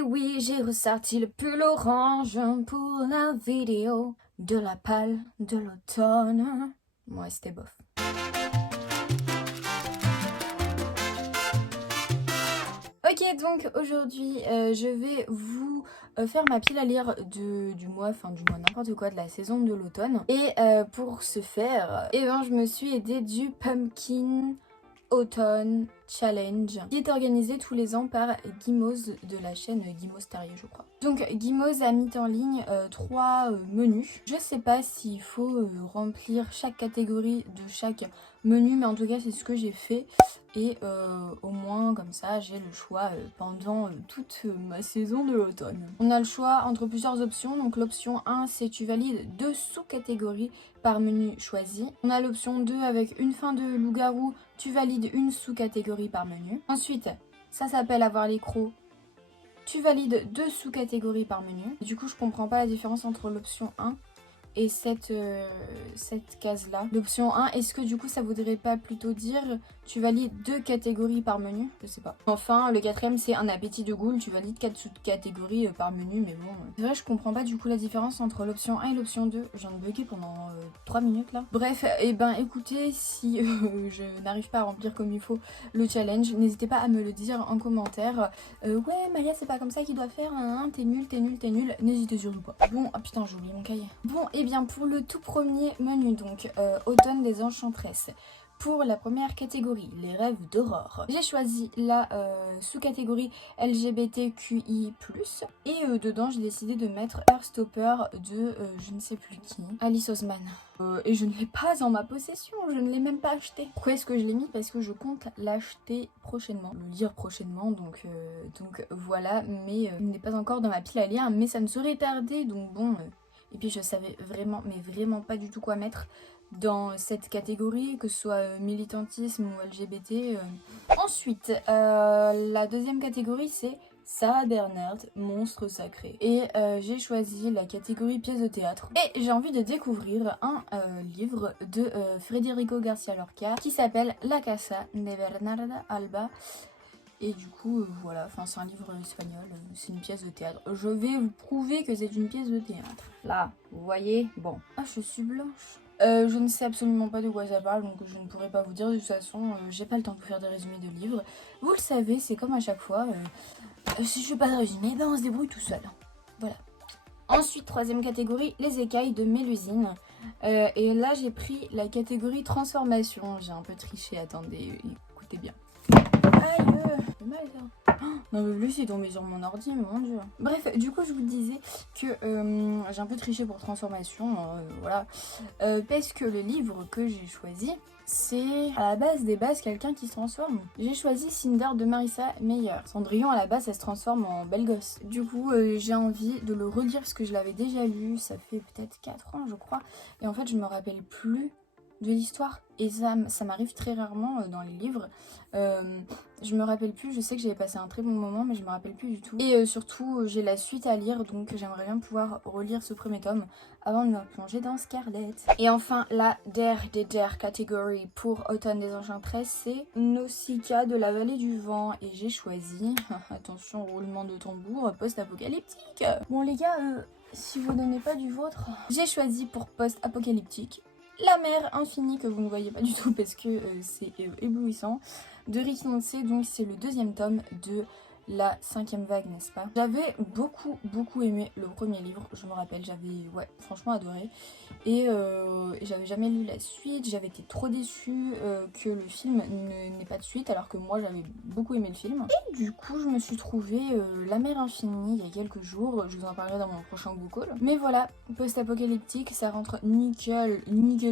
Et oui, j'ai ressorti le pull orange pour la vidéo de la pâle de l'automne. Ouais, c'était bof. Ok, donc aujourd'hui, je vais vous faire ma pile à lire du mois n'importe quoi, de la saison de l'automne. Et pour ce faire, je me suis aidée du Pumpkin Autumn Challenge qui est organisé tous les ans par Gimoz de la chaîne Gimoz Tarier, je crois. Donc Gimoz a mis en ligne 3 menus. Je sais pas s'il faut remplir chaque catégorie de chaque menu, mais en tout cas c'est ce que j'ai fait. Et au moins comme ça j'ai le choix pendant toute ma saison de l'automne. On a le choix entre plusieurs options. Donc l'option 1 c'est tu valides 2 sous-catégories par menu choisi. On a l'option 2 avec une fin de loup-garou, tu valides une sous-catégorie par menu. Ensuite, ça s'appelle avoir les crocs. Tu valides 2 sous-catégories par menu. Du coup, je comprends pas la différence entre l'option 1 et cette case-là. L'option 1, est-ce que du coup ça voudrait pas plutôt dire tu valides 2 catégories par menu? Je sais pas. Enfin, le 4ème, c'est un appétit de goule, tu valides 4 sous-catégories par menu, mais bon. C'est vrai, je comprends pas du coup la différence entre l'option 1 et l'option 2. Je viens de bugger pendant 3 minutes là. Bref, et écoutez, si je n'arrive pas à remplir comme il faut le challenge, n'hésitez pas à me le dire en commentaire. Ouais, Maya, c'est pas comme ça qu'il doit faire, hein, t'es nul, t'es nul, t'es nul. N'hésitez surtout pas. Bon, ah putain, j'ai oublié mon cahier. Bon, et bien pour le tout premier menu, donc Automne des Enchantresses. Pour la première catégorie, les rêves d'aurore, j'ai choisi la sous-catégorie LGBTQI+. Et dedans, j'ai décidé de mettre Heartstopper de je ne sais plus qui, Alice Oseman. Et je ne l'ai pas en ma possession, je ne l'ai même pas acheté. Pourquoi est-ce que je l'ai mis? Parce que je compte l'acheter prochainement, le lire prochainement, donc voilà. Mais il n'est pas encore dans ma pile à lire, mais ça ne serait tardé, donc bon... Et puis je savais vraiment, mais vraiment pas du tout quoi mettre dans cette catégorie, que ce soit militantisme ou LGBT. Ensuite, la deuxième catégorie, c'est Sarah Bernhardt, monstre sacré. Et j'ai choisi la catégorie pièce de théâtre. Et j'ai envie de découvrir un livre de Federico Garcia Lorca qui s'appelle La Casa de Bernarda Alba. Et du coup, voilà, enfin c'est un livre espagnol, c'est une pièce de théâtre. Je vais vous prouver que c'est une pièce de théâtre. Là, vous voyez? Bon. Ah, je suis blanche. Je ne sais absolument pas de quoi ça parle, donc je ne pourrais pas vous dire. De toute façon, j'ai pas le temps de faire des résumés de livres. Vous le savez, c'est comme à chaque fois. Si je fais pas de résumé, on se débrouille tout seul. Voilà. Ensuite, troisième catégorie, les écailles de Mélusine. Et là, j'ai pris la catégorie transformation. J'ai un peu triché, attendez, écoutez bien. Aïe, c'est mal ça. Non mais lui c'est tombé sur mon ordi, mon dieu. Bref, du coup je vous disais que j'ai un peu triché pour transformation, voilà. Parce que le livre que j'ai choisi, c'est à la base des bases quelqu'un qui se transforme. J'ai choisi Cinder de Marissa Meyer. Cendrillon à la base elle se transforme en belle gosse. Du coup j'ai envie de le relire parce que je l'avais déjà lu, ça fait peut-être 4 ans je crois. Et en fait je me rappelle plus de l'histoire. Et ça m'arrive très rarement dans les livres. Je me rappelle plus, je sais que j'avais passé un très bon moment, mais je me rappelle plus du tout. Et surtout, j'ai la suite à lire, donc j'aimerais bien pouvoir relire ce premier tome avant de me plonger dans Scarlet. Et enfin, la der catégorie pour Automne des Enchantresses, c'est Nausicaa de la Vallée du Vent. Et j'ai choisi, attention, roulement de tambour, post-apocalyptique. Bon les gars, si vous donnez pas du vôtre, j'ai choisi pour post-apocalyptique La mer infinie, que vous ne voyez pas du tout parce que c'est éblouissant, de Rick Nance. Donc c'est le deuxième tome de la 5e vague, n'est-ce pas? J'avais beaucoup aimé le premier livre, je me rappelle, j'avais franchement adoré. Et j'avais jamais lu la suite, j'avais été trop déçue que le film n'ait pas de suite, alors que moi j'avais beaucoup aimé le film. Et du coup je me suis trouvé La mer infinie il y a quelques jours, je vous en parlerai dans mon prochain book haul. Mais voilà, post-apocalyptique, ça rentre nickel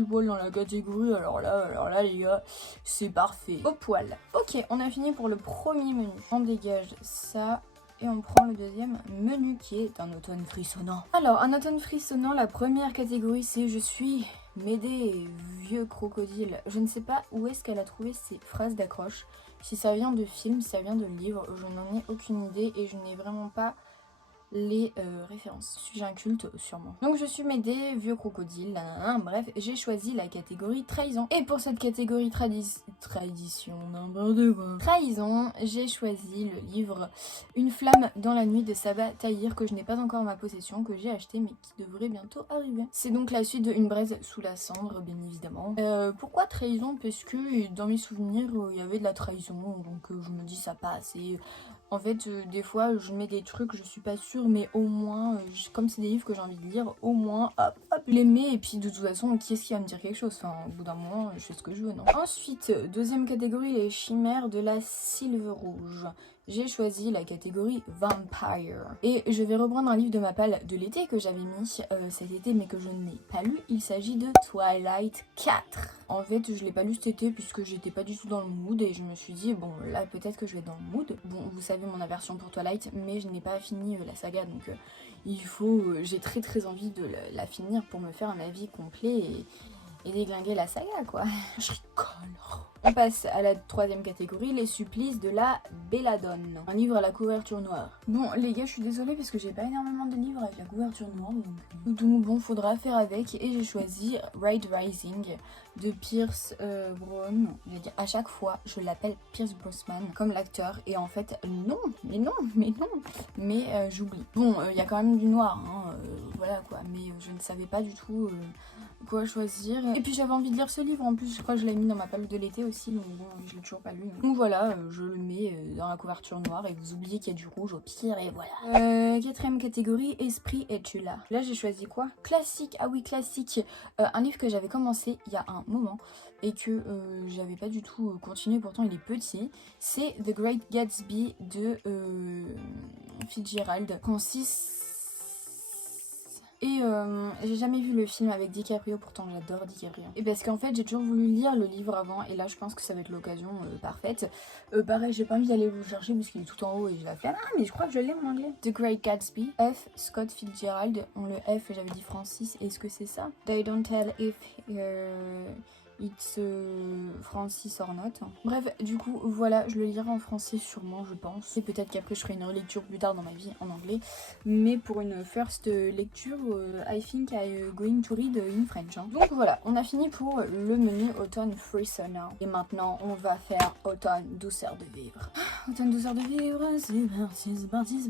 poil dans la catégorie, alors là les gars, c'est parfait. Au poil. Ok, on a fini pour le premier menu. On dégage ça. Et on prend le deuxième menu qui est un automne frissonnant. Alors, un automne frissonnant, la première catégorie c'est je suis Médée, vieux crocodile. Je ne sais pas où est-ce qu'elle a trouvé ces phrases d'accroche. Si ça vient de film, si ça vient de livre, je n'en ai aucune idée et je n'ai vraiment pas les références. Suis-je un culte? Sûrement. Donc je suis Médée, vieux crocodile, bref, j'ai choisi la catégorie trahison. Et pour cette catégorie tradition, n'importe quoi. Trahison, j'ai choisi le livre Une flamme dans la nuit de Sabah Tahir, que je n'ai pas encore en ma possession, que j'ai acheté mais qui devrait bientôt arriver. C'est donc la suite de Une braise sous la cendre, bien évidemment. Pourquoi trahison? Parce que dans mes souvenirs, il y avait de la trahison, donc je me dis ça passe. Et en fait, des fois, je mets des trucs, je suis pas sûre, mais au moins, comme c'est des livres que j'ai envie de lire, au moins, hop, je les mets. Et puis, de toute façon, qui est-ce qui va me dire quelque chose? Enfin, au bout d'un moment, je fais ce que je veux, non? Ensuite, deuxième catégorie, les chimères de la Sylve Rouge. J'ai choisi la catégorie Vampire. Et je vais reprendre un livre de ma palle de l'été que j'avais mis cet été mais que je n'ai pas lu. Il s'agit de Twilight 4. En fait, je l'ai pas lu cet été puisque j'étais pas du tout dans le mood et je me suis dit, bon, là peut-être que je vais être dans le mood. Bon, vous savez mon aversion pour Twilight, mais je n'ai pas fini la saga donc il faut. J'ai très envie de la finir pour me faire un avis complet et déglinguer la saga quoi. Je rigole. On passe à la troisième catégorie, les supplices de la Belladone. Un livre à la couverture noire. Bon les gars, je suis désolée parce que j'ai pas énormément de livres avec la couverture noire. Donc bon, faudra faire avec. Et j'ai choisi Red Rising de Pierce Brosnan. Je vais dire, à chaque fois, je l'appelle Pierce Brosnan comme l'acteur. Et en fait, non. Mais j'oublie. Bon, il y a quand même du noir, hein, voilà quoi. Mais je ne savais pas du tout quoi choisir. Et puis j'avais envie de lire ce livre en plus, je crois que je l'ai mis dans ma palle de l'été aussi, donc bon, je l'ai toujours pas lu. Donc voilà, je le mets dans la couverture noire et vous oubliez qu'il y a du rouge au pire et voilà. Quatrième catégorie, Esprit es-tu là? Là j'ai choisi quoi? Classique, ah oui classique, un livre que j'avais commencé il y a un moment et que j'avais pas du tout continué, pourtant il est petit. C'est The Great Gatsby de Fitzgerald. Consiste. Et j'ai jamais vu le film avec DiCaprio, pourtant j'adore DiCaprio. Et parce qu'en fait j'ai toujours voulu lire le livre avant et là je pense que ça va être l'occasion parfaite. Pareil, j'ai pas envie d'aller vous chercher parce qu'il est tout en haut et je vais faire ah mais je crois que je l'ai en anglais. The Great Gatsby, F. Scott Fitzgerald. Le F j'avais dit Francis, est-ce que c'est ça? They don't tell if it's Francis or not. Bref, du coup, voilà, je le lirai en français sûrement, je pense. Et peut-être qu'après je ferai une relecture plus tard dans ma vie en anglais. Mais pour une first lecture, I think I'm going to read in French. Hein. Donc voilà, on a fini pour le menu automne free summer. Et maintenant, on va faire automne douceur de vivre. Automne douceur de vivre, c'est parti.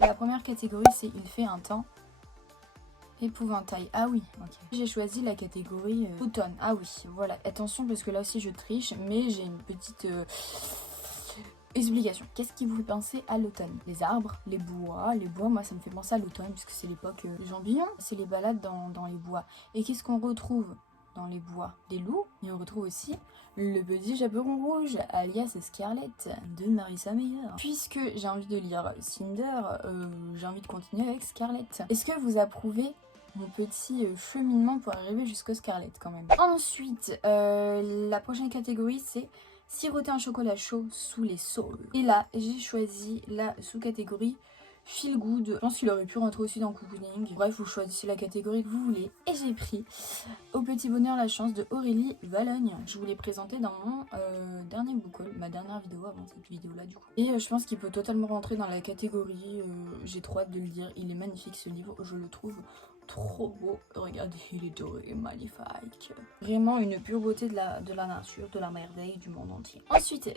La première catégorie, c'est il fait un temps épouvantail. Ah oui, ok. J'ai choisi la catégorie automne. Ah oui, voilà. Attention parce que là aussi je triche, mais j'ai une petite explication. Qu'est-ce qui vous fait penser à l'automne? Les arbres, les bois. Les bois, moi ça me fait penser à l'automne puisque c'est l'époque des champignons. C'est les balades dans les bois. Et qu'est-ce qu'on retrouve dans les bois? Des loups, et on retrouve aussi le petit chaperon rouge, alias Scarlett, de Marissa Meyer. Puisque j'ai envie de lire Cinder, j'ai envie de continuer avec Scarlett. Est-ce que vous approuvez mon petit cheminement pour arriver jusqu'au Scarlett quand même? Ensuite, la prochaine catégorie c'est siroter un chocolat chaud sous les saules. Et là, j'ai choisi la sous-catégorie Feel Good. Je pense qu'il aurait pu rentrer aussi dans Cocooning. Bref, vous choisissez la catégorie que vous voulez. Et j'ai pris Au petit bonheur la chance de Aurélie Valogne. Je vous l'ai présenté dans mon dernier book haul, ma dernière vidéo avant cette vidéo là du coup. Et je pense qu'il peut totalement rentrer dans la catégorie. J'ai trop hâte de le lire. Il est magnifique ce livre, je le trouve trop beau. Regardez, il est doré, magnifique. Vraiment une pure beauté de la nature, de la merveille du monde entier. Ensuite,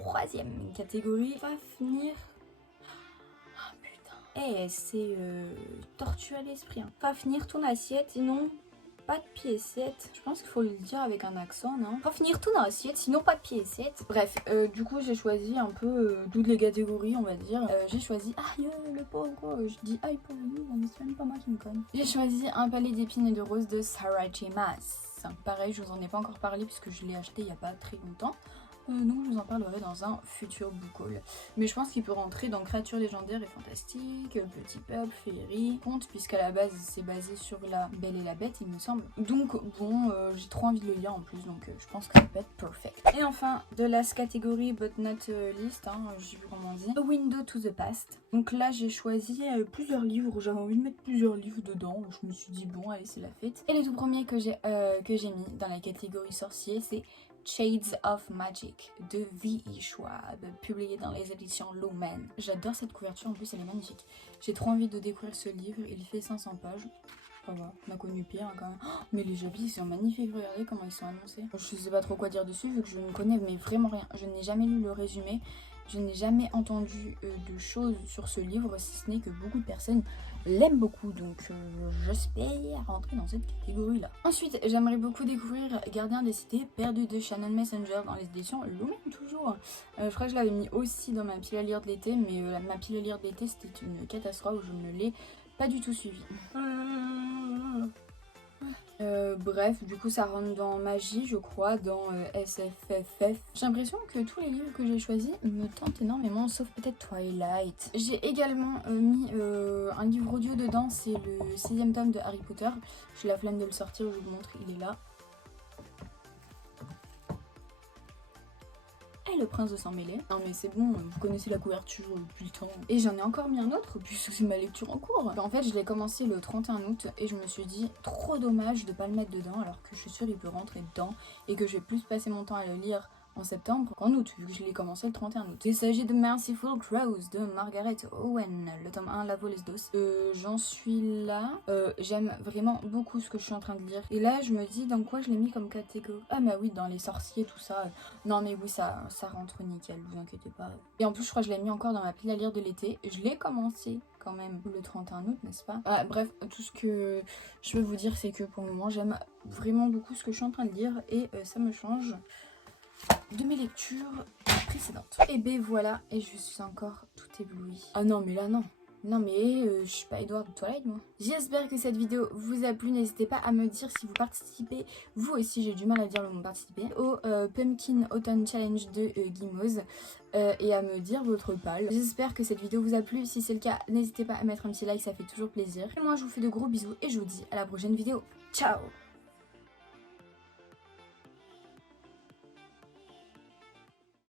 troisième catégorie, Fafnir. Eh, c'est tortue à l'esprit. Hein. Fafnir ton assiette, sinon pas de piécettes. Je pense qu'il faut le dire avec un accent, non? Fafnir ton assiette, sinon pas de piécettes. Bref, du coup j'ai choisi un peu toutes les catégories, on va dire. J'ai choisi aïe le pauvre. Je dis aïe pour lui, mais c'est même pas moi qui me conne. J'ai choisi Un palais d'épines et de roses de Sarah J. Maas. Pareil, je vous en ai pas encore parlé puisque je l'ai acheté il y a pas très longtemps. Donc je vous en parlerai dans un futur book haul. Mais je pense qu'il peut rentrer dans créatures légendaires et fantastiques, petit peuple, féerie, conte, puisqu'à la base c'est basé sur la Belle et la Bête il me semble. Donc bon, j'ai trop envie de le lire en plus, donc je pense que ça peut être perfect. Et enfin, de last catégorie but not list, hein, je sais plus comment on dit, A Window to the Past. Donc là j'ai choisi plusieurs livres, j'avais envie de mettre plusieurs livres dedans, je me suis dit bon allez c'est la fête. Et le tout premier que j'ai mis dans la catégorie sorcier c'est Shades of Magic de V.E. Schwab, publié dans les éditions Lumen. J'adore cette couverture, en plus elle est magnifique. J'ai trop envie de découvrir ce livre, il fait 500 pages. Ça va, on a connu pire hein, quand même. Oh, mais les chapitres sont magnifiques, regardez comment ils sont annoncés. Je sais pas trop quoi dire dessus vu que je ne connais mais vraiment rien. Je n'ai jamais lu le résumé, je n'ai jamais entendu de choses sur ce livre, si ce n'est que beaucoup de personnes l'aiment beaucoup, donc j'espère rentrer dans cette catégorie là. Ensuite, j'aimerais beaucoup découvrir Gardien des cités perdu de Shannon Messenger dans les éditions Lumen toujours. Je crois que je l'avais mis aussi dans ma pile à lire de l'été, mais ma pile à lire de l'été c'était une catastrophe, je ne l'ai pas du tout suivi. Bref, du coup ça rentre dans magie je crois, dans SFFF. J'ai l'impression que tous les livres que j'ai choisis me tentent énormément, sauf peut-être Twilight. J'ai également mis un livre audio dedans, c'est le 6e tome de Harry Potter. J'ai la flemme de le sortir, je vous montre, il est là. Et le prince de sang mêlé. Non mais c'est bon, vous connaissez la couverture depuis le temps. Et j'en ai encore mis un autre puisque c'est ma lecture en cours. En fait je l'ai commencé le 31 août et je me suis dit trop dommage de pas le mettre dedans alors que je suis sûre il peut rentrer dedans et que je vais plus passer mon temps à le lire en septembre qu'en août vu que je l'ai commencé le 31 août. Il s'agit de Merciful Crows de Margaret Owen, le tome 1 La voleuse d'os. J'en suis là, j'aime vraiment beaucoup ce que je suis en train de lire et là je me dis dans quoi je l'ai mis comme catégorie. Ah bah oui, dans les sorciers tout ça. Non mais oui ça rentre nickel, vous inquiétez pas. Et en plus je crois que je l'ai mis encore dans ma pile à lire de l'été. Je l'ai commencé quand même le 31 août, n'est-ce pas? Bref, tout ce que je veux vous dire c'est que pour le moment j'aime vraiment beaucoup ce que je suis en train de lire et ça me change de mes lectures précédentes. Et ben voilà, et je suis encore tout éblouie. Ah non mais là non. Non mais je suis pas Edward de Twilight moi. J'espère que cette vidéo vous a plu. N'hésitez pas à me dire si vous participez, vous aussi j'ai du mal à dire le mot participer, au Pumpkin Autumn Challenge de Gimoz et à me dire votre pal. J'espère que cette vidéo vous a plu. Si c'est le cas, n'hésitez pas à mettre un petit like, ça fait toujours plaisir. Et moi je vous fais de gros bisous et je vous dis à la prochaine vidéo. Ciao!